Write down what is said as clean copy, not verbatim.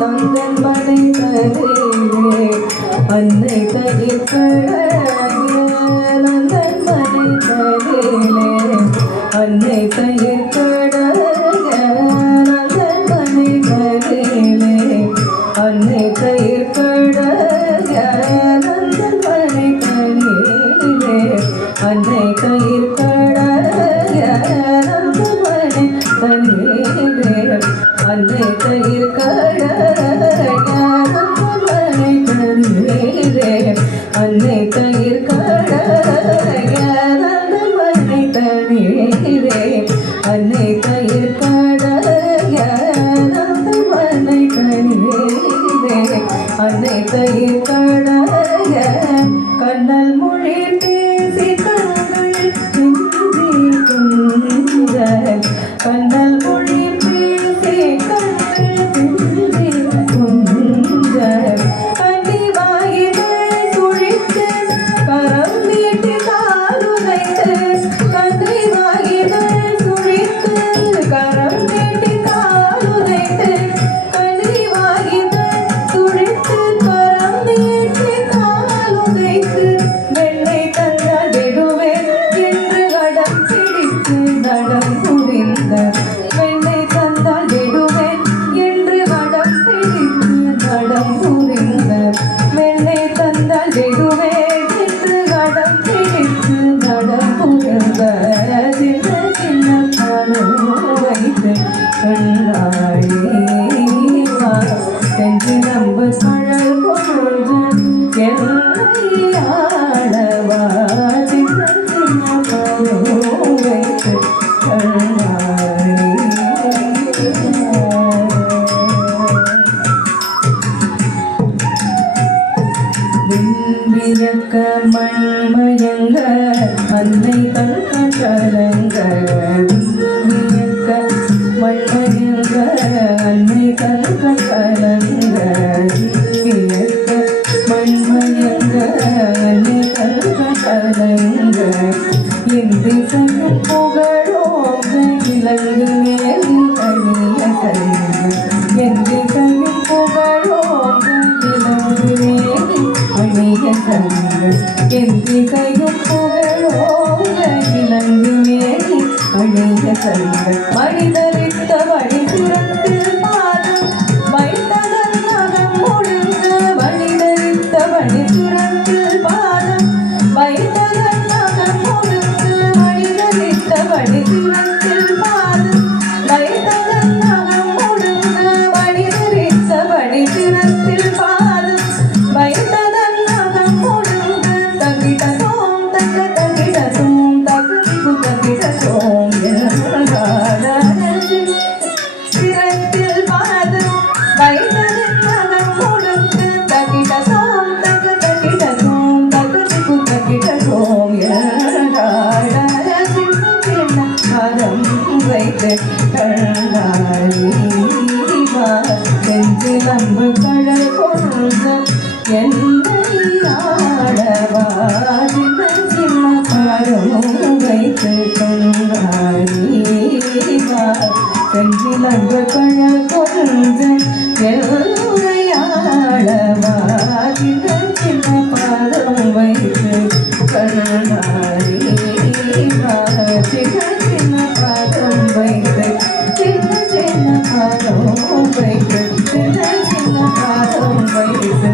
நந்தன் மனை தனிலே அன்னை தயிர்கழகிய நந்தன் மனை தனிலே அன்னை தயிர்கழகிய நந்தன் மனை தனிலே அன்னை தயிர்கழகிய நந்தன் மனை தனிலே அன்னை தயிர்கழகிய நந்தன் மனை தனிலே அன்னை தயிர்கழகிய நந்தன் மனை தனிலே அன்னை தயிர்கழகிய நந்தன் மனை தனிலே அன்னை தயிர்கழகிய நந்தன் மனை தனிலே அன்னை தயிர்கழகிய கண்ணல் மொழி பேசி கண்கள் சிந்தி குன்ற கண்ணல் மொழி பேசி கண்கள் சிந்தி குன்ற கன்னிவாயிலை சுழித்து கரம் நீட்டி காலுதைத்து கன்னிவாயிலை சுழித்து கரம் நீட்டி காலுதைத்து கன்னிவாயிலை சுழித்து கரம் நீட்டி காலுதைத்து வெள்ளை தந்தடிடுவேன் என்று அடம் பிடித்து நடம் புரிந்த வெள்ளை தந்தடிடுவேன் என்று அடம் பிடித்து நடம் புரிந்த வெள்ளை தந்தடிடுவேன் என்று அடம் பிடித்து நடம் புரிந்த சின்ன சின்ன காலம் வைத்து கண்ணாடி என்று நம்ப கழல் பொழுது ஆடவா சின்ன சின்ன காலம் வைத்து கண்ணாடி விண்வியக்க மண்மயங்க அன்னை தன் கலங்க விண்வியக்க மண்மயங்க அன்னை தன் கலங்க விண்வியக்க மண்மயங்க அன்னை தன் கலங்க இன்று சங்கம் புகழோங்க இலங்கு மேல் அணிய கலங்க என்று சங்கம் புகழோங்க இலங்கு மேல் அணிய கலங்க என்று கையும் புகழோங்க இலங்கு மேல் அணிய கலங்க மனிதரித்த வழிபுறத்தில் பாதம் வைத்ததன் நகம் ஒழுங்க மனிதரித்த வழிபுறத்தில் பாதம் வைத்ததன் நகம் ஒழுங்க மனிதரித்த வழிபுறத்தில் பாதம் வைத்ததன் நகம் ஒழுங்க மனிதரித்த வழிபுறத்தில் பாதம் வைத்ததன் நகம் ஒழுங்க தகிட சோம் தக தகிட சோம் தகுதிகு தகிட சோம் சிரத்தில் பாதம் வைத்ததன் நகம் ஒழுங்க தகிட சோம் தக தகிட சோம் தகுதிகு தகிட சோம் பாதம் வைத்து கண்ணாடி சென்று நம்பு கழல் கொள்க என்னை ஆடவா சின்ன சின்ன பாதம் வைத்து கண்ணாடி சென்று நம்பு கழல் கொள்க என்னை ஆடவா சின்ன சின்ன பாதம் வைத்து கண்ணாடி சின்ன சின்ன பாதம் வைத்து சின்ன சின்ன பாதம் வைத்து சின்ன சின்ன பாதம் வைத்து